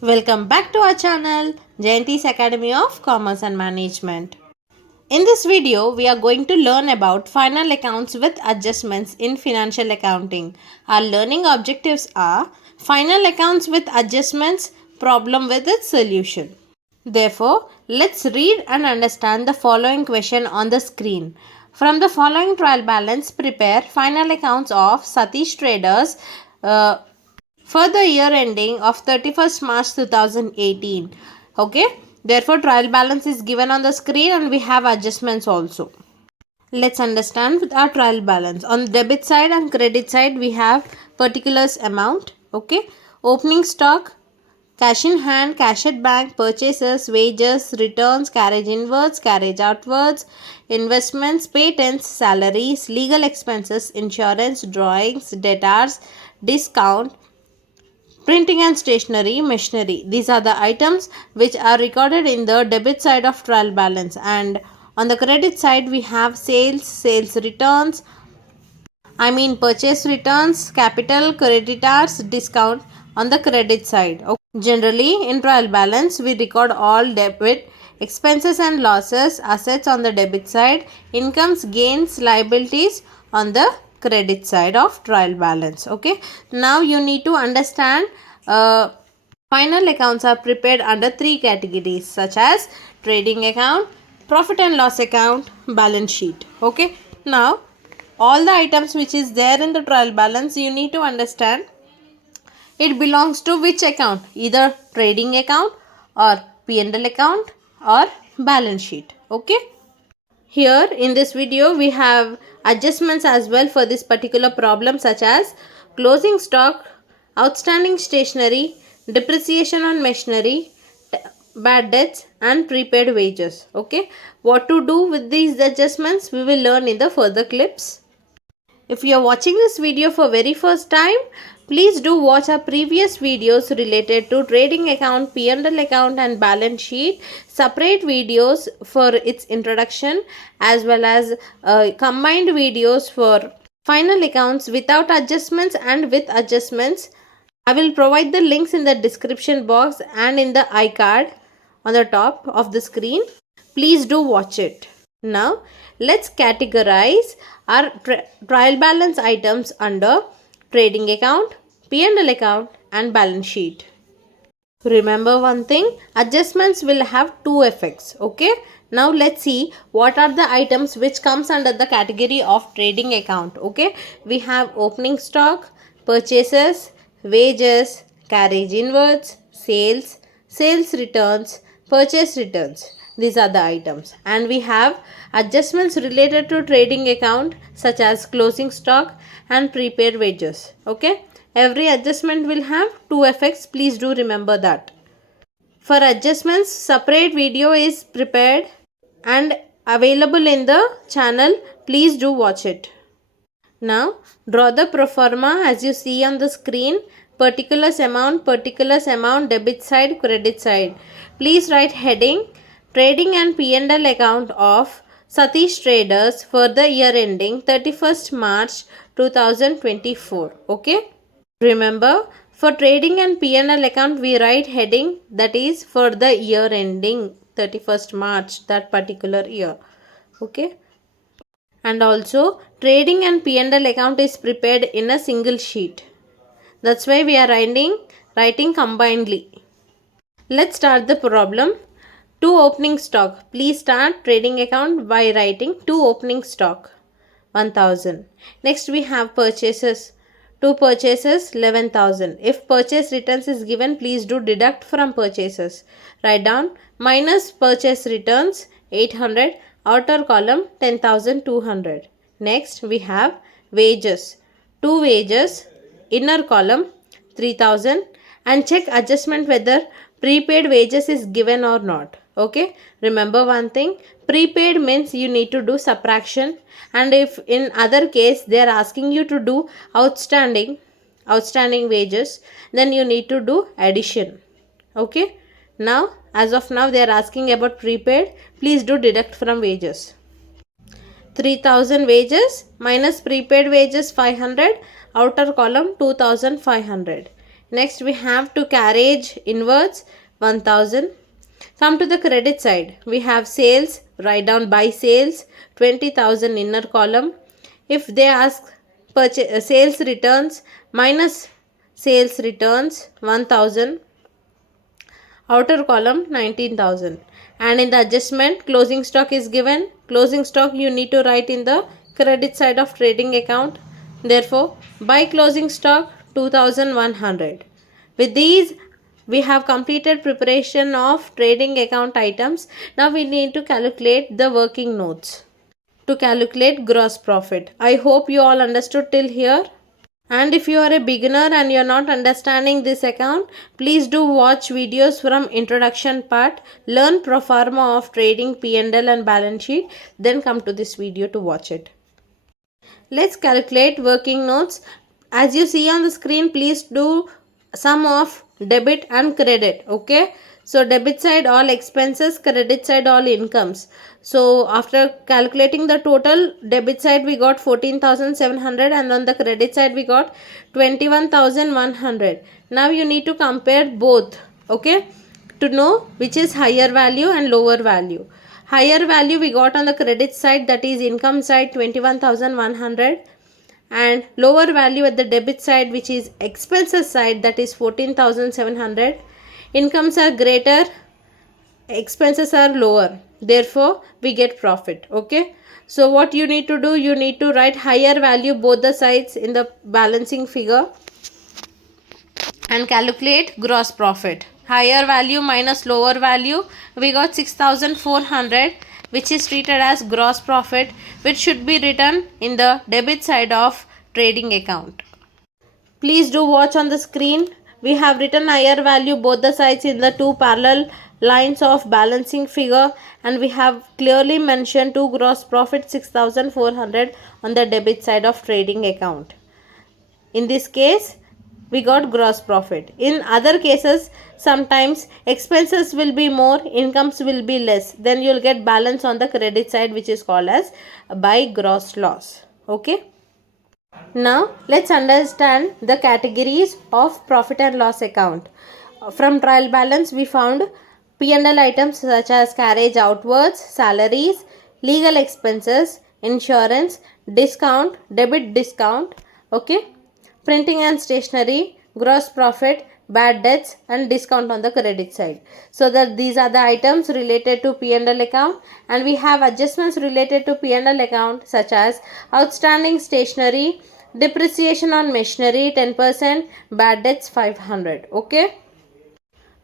Welcome back to our channel, Jayanti's Academy of Commerce and Management. In this video, we are going to learn about final accounts with adjustments in financial accounting. Our learning objectives are final accounts with adjustments, problem with its solution. Therefore, let's read and understand the following question on the screen. From the following trial balance, prepare final accounts of Satish Traders for the year ending of 31st March 2018. Okay, therefore trial balance is given on the screen and we have adjustments also. Let's understand with our trial balance. On debit side and credit side we have particulars amount. Okay, opening stock, cash in hand, cash at bank, purchases, wages, returns, carriage inwards, carriage outwards, investments, patents, salaries, legal expenses, insurance, drawings, debtors, discount, printing and stationery, machinery. These are the items which are recorded in the debit side of trial balance, and on the credit side we have sales returns, purchase returns, capital, creditors, discount on the credit side. Okay. Generally, in trial balance, we record all debit, expenses and losses, assets on the debit side, incomes, gains, liabilities on the credit side of trial balance. Okay. Now you need to understand final accounts are prepared under three categories such as trading account, profit and loss account, balance sheet. Okay. Now all the items which is there in the trial balance, you need to understand it belongs to which account, either trading account or P&L account or balance sheet. Okay, here in this video we have adjustments as well for this particular problem, such as closing stock, outstanding stationery, depreciation on machinery, bad debts and prepaid wages. Okay, what to do with these adjustments we will learn in the further clips. If you are watching this video for very first time, please do watch our previous videos related to trading account, P&L account and balance sheet. Separate videos for its introduction as well as combined videos for final accounts without adjustments and with adjustments. I will provide the links in the description box and in the iCard on the top of the screen. Please do watch it. Now, let's categorize our trial balance items under trading account, P&L account and balance sheet. Remember one thing, adjustments will have two effects. Okay. Now let's see what are the items which comes under the category of trading account. Okay. We have opening stock, purchases, wages, carriage inwards, sales returns, purchase returns. These are the items. And we have adjustments related to trading account such as closing stock and prepaid wages. Okay. Every adjustment will have two effects. Please do remember that. For adjustments, separate video is prepared and available in the channel. Please do watch it. Now, draw the pro forma as you see on the screen. Particulars amount, debit side, credit side. Please write heading, trading and P&L account of Satish Traders for the year ending 31st March 2024. Okay. Remember, for trading and P&L account we write heading, that is for the year ending 31st March, that particular year. Okay. And also trading and P&L account is prepared in a single sheet. That's why we are writing combinedly. Let's start the problem. 2 opening stock. Please start trading account by writing 2 opening stock, 1000. Next we have purchases. 2 purchases, 11,000. If purchase returns is given, please do deduct from purchases. Write down minus purchase returns 800, outer column 10,200. Next we have wages. 2 wages, inner column 3,000, and check adjustment whether prepaid wages is given or not. Okay, remember one thing, prepaid means you need to do subtraction, and if in other case they are asking you to do outstanding wages, then you need to do addition. Okay, now as of now they are asking about prepaid. Please do deduct from wages. 3,000 wages minus prepaid wages 500, outer column 2,500. Next we have to carriage inwards 1000. Come to the credit side. We have sales, write down by sales 20,000 inner column. If they ask sales returns minus sales returns 1000, outer column 19,000. And in the adjustment, closing stock is given. Closing stock you need to write in the credit side of trading account. Therefore, buy closing stock 2,100. With these, we have completed preparation of trading account items. Now we need to calculate the working notes to calculate gross profit. I hope you all understood till here. And if you are a beginner and you are not understanding this account, please do watch videos from introduction part, learn pro forma of trading P&L and balance sheet, then come to this video to watch it. Let's calculate working notes. As you see on the screen, please do sum of debit and credit. Okay. So debit side all expenses, credit side all incomes. So after calculating the total, debit side we got 14,700 and on the credit side we got 21,100. Now you need to compare both. Okay. To know which is higher value and lower value. Higher value we got on the credit side, that is income side 21,100, and lower value at the debit side, which is expenses side, that is 14,700. Incomes are greater, expenses are lower, therefore we get profit. Okay, so what you need to do, you need to write higher value both the sides in the balancing figure and calculate gross profit. Higher value minus lower value, we got 6,400, which is treated as gross profit, which should be written in the debit side of trading account. Please do watch on the screen. We have written higher value both the sides in the two parallel lines of balancing figure, and we have clearly mentioned to gross profit 6,400 on the debit side of trading account. In this case, we got gross profit. In other cases, sometimes expenses will be more, incomes will be less. Then you will get balance on the credit side, which is called as by gross loss. Okay. Now let's understand the categories of profit and loss account. From trial balance we found P&L items such as carriage outwards, salaries, legal expenses, insurance, discount, debit discount. Okay. Printing and stationery, gross profit, bad debts and discount on the credit side. So that these are the items related to P&L account, and we have adjustments related to P&L account such as outstanding stationery, depreciation on machinery 10%, bad debts 500. Okay.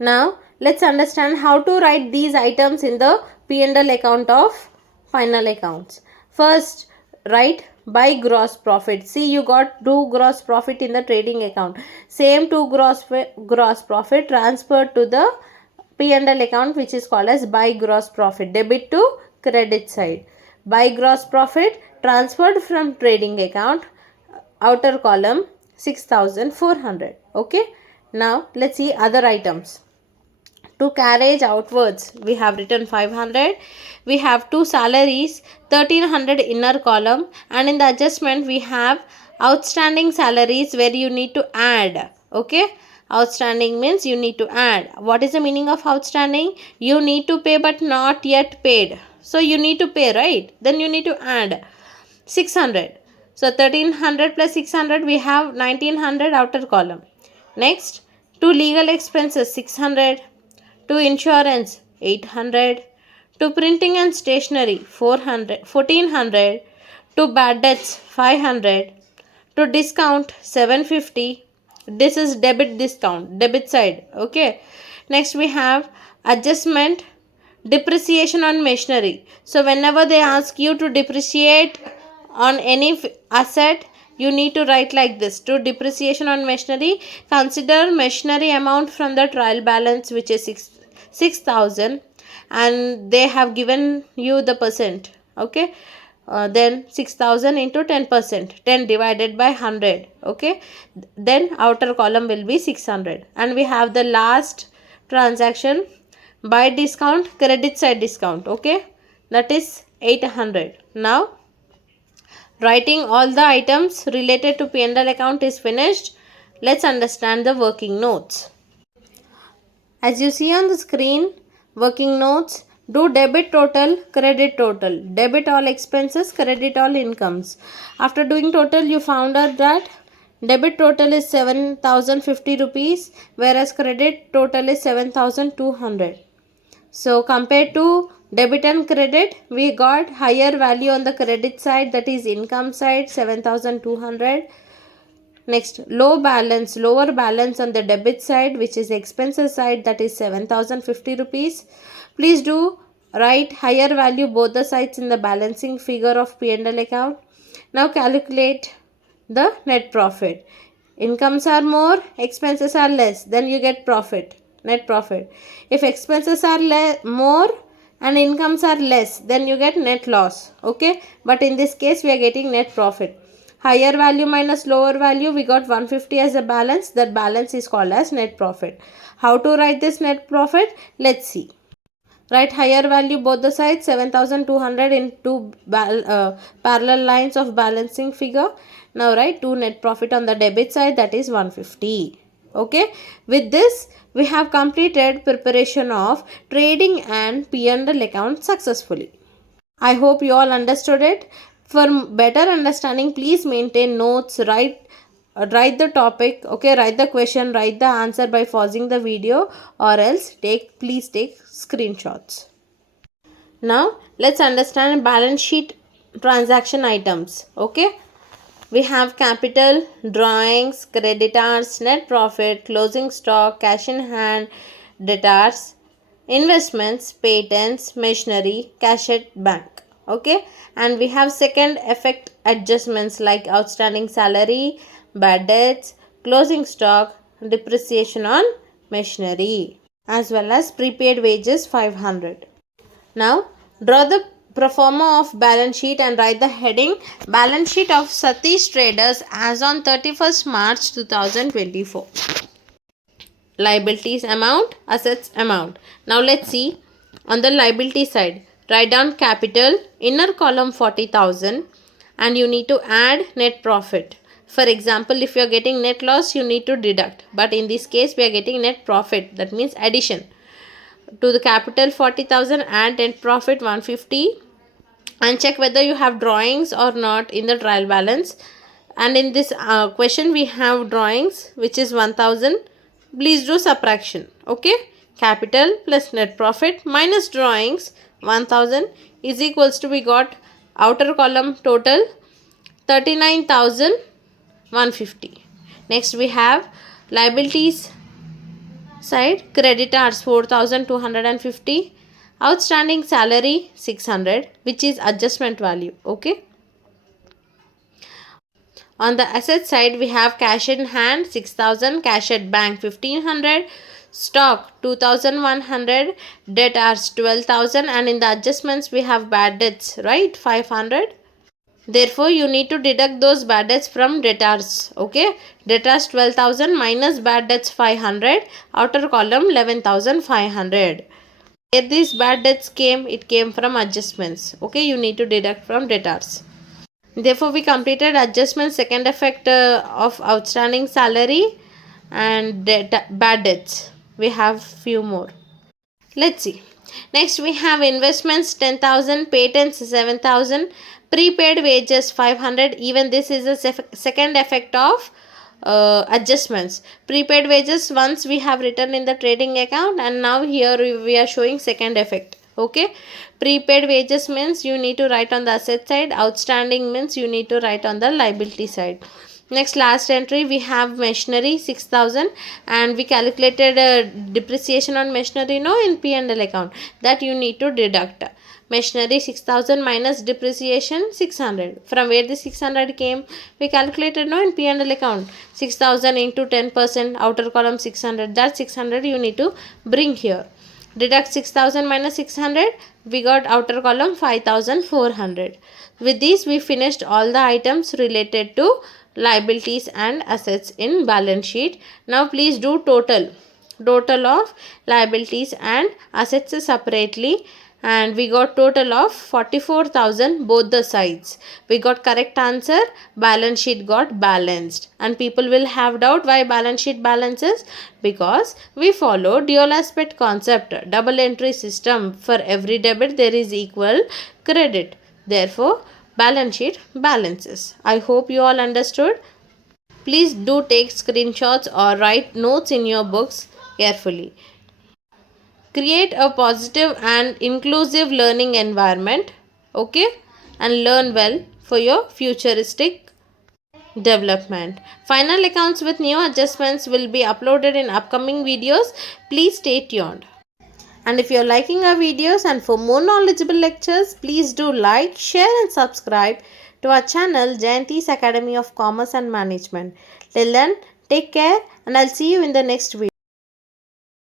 Now let's understand how to write these items in the P&L account of final accounts. First, write by gross profit. See, you got 2 gross profit in the trading account. Same 2 gross profit transferred to the P&L account, which is called as by gross profit. Debit to credit side. By gross profit transferred from trading account, outer column 6,400. Okay. Now let's see other items. To carriage outwards, we have written 500. We have two salaries, 1300 inner column, and in the adjustment we have outstanding salaries where you need to add. Okay. Outstanding means you need to add. What is the meaning of outstanding? You need to pay but not yet paid. So you need to pay, right? Then you need to add 600. So 1300 plus 600, we have 1900 outer column. Next, to legal expenses 600. To insurance 800, to printing and stationery 1400, to bad debts 500, to discount 750. This is debit discount, debit side. Okay. Next we have adjustment, depreciation on machinery. So whenever they ask you to depreciate on any asset, you need to write like this. To depreciation on machinery, consider machinery amount from the trial balance, which is 6,000, and they have given you the percent. Okay. Then 6,000 into 10%, 10 divided by 100. Okay. Then outer column will be 600, and we have the last transaction by discount, credit side discount. Okay, that is 800. Now writing all the items related to P&L account is finished. let's understand the working notes. As you see on the screen, working notes: do debit total, credit total. Debit all expenses, credit all incomes. After doing total, you found out that debit total is 7,050 rupees, whereas credit total is 7,200. So compared to debit and credit, we got higher value on the credit side, that is income side, 7,200. Next, lower balance on the debit side, which is expenses side, that is 7,050 rupees. Please do write higher value both the sides in the balancing figure of P&L account. Now calculate the net profit. Incomes are more, expenses are less, then you get profit, net profit. If expenses are more and incomes are less, then you get net loss. Okay, but in this case we are getting net profit. Higher value minus lower value, we got 150 as a balance. That balance is called as net profit. How to write this net profit? Let's see. Write higher value both the sides, 7,200 in two parallel lines of balancing figure. Now write 2 net profit on the debit side, that is 150. Okay, with this we have completed preparation of trading and P&L account successfully. I hope you all understood it. For better understanding, please maintain notes, write the topic, okay, write the question, write the answer by pausing the video, or else please take screenshots. Now let's understand balance sheet transaction items. Okay, we have capital, drawings, creditors, net profit, closing stock, cash in hand, debtors, investments, patents, machinery, cash at bank. Okay, and we have second effect adjustments like outstanding salary, bad debts, closing stock, depreciation on machinery, as well as prepaid wages 500. Now draw the pro forma of balance sheet and write the heading: balance sheet of Satish Traders as on 31st March 2024. Liabilities amount, assets amount. Now let's see on the liability side. Write down capital, inner column 40,000, and you need to add net profit. For example, if you are getting net loss, you need to deduct, but in this case we are getting net profit, that means addition. To the capital 40,000, add net profit 150, and check whether you have drawings or not in the trial balance. And in this question we have drawings, which is 1,000. Please do subtraction. Okay, capital plus net profit minus drawings 1,000 is equals to, we got outer column total 39,150. Next we have liabilities side, creditors 4,250, outstanding salary 600, which is adjustment value. Okay, on the asset side we have cash in hand 6,000, cash at bank 1,500, stock 2,100, debtors 12,000, and in the adjustments we have bad debts, right, 500. Therefore you need to deduct those bad debts from debtors. Okay, debtors 12,000 minus bad debts 500, outer column 11,500. Where these bad debts came, it came from adjustments. Okay, you need to deduct from debtors. Therefore we completed adjustment, second effect of outstanding salary and bad debts. We have few more. Let's see. Next we have investments 10,000, patents 7,000, prepaid wages 500. Even this is a second effect of adjustments. Prepaid wages once we have written in the trading account, and now here we are showing second effect. Okay, prepaid wages means you need to write on the asset side, outstanding means you need to write on the liability side. Next, last entry we have machinery 6,000, and we calculated depreciation on machinery in P&L account, that you need to deduct. Machinery 6,000 minus depreciation 600. From where the 600 came? We calculated in P&L account. 6,000 into 10%, outer column 600. That 600 you need to bring here. Deduct 6,000 minus 600, we got outer column 5,400. With this we finished all the items related to liabilities and assets in balance sheet. Now please do total of liabilities and assets separately, and we got total of 44,000 both the sides. We got correct answer, balance sheet got balanced. And people will have doubt why balance sheet balances, because we follow dual aspect concept, double entry system. For every debit there is equal credit, therefore balance sheet balances. I hope you all understood. Please do take screenshots or write notes in your books carefully. Create a positive and inclusive learning environment, okay, and learn well for your futuristic development. Final accounts with new adjustments will be uploaded in upcoming videos. Please stay tuned. And if you're liking our videos and for more knowledgeable lectures, please do like, share and subscribe to our channel Jayanti's Academy of Commerce and Management. Till then, take care and I'll see you in the next video.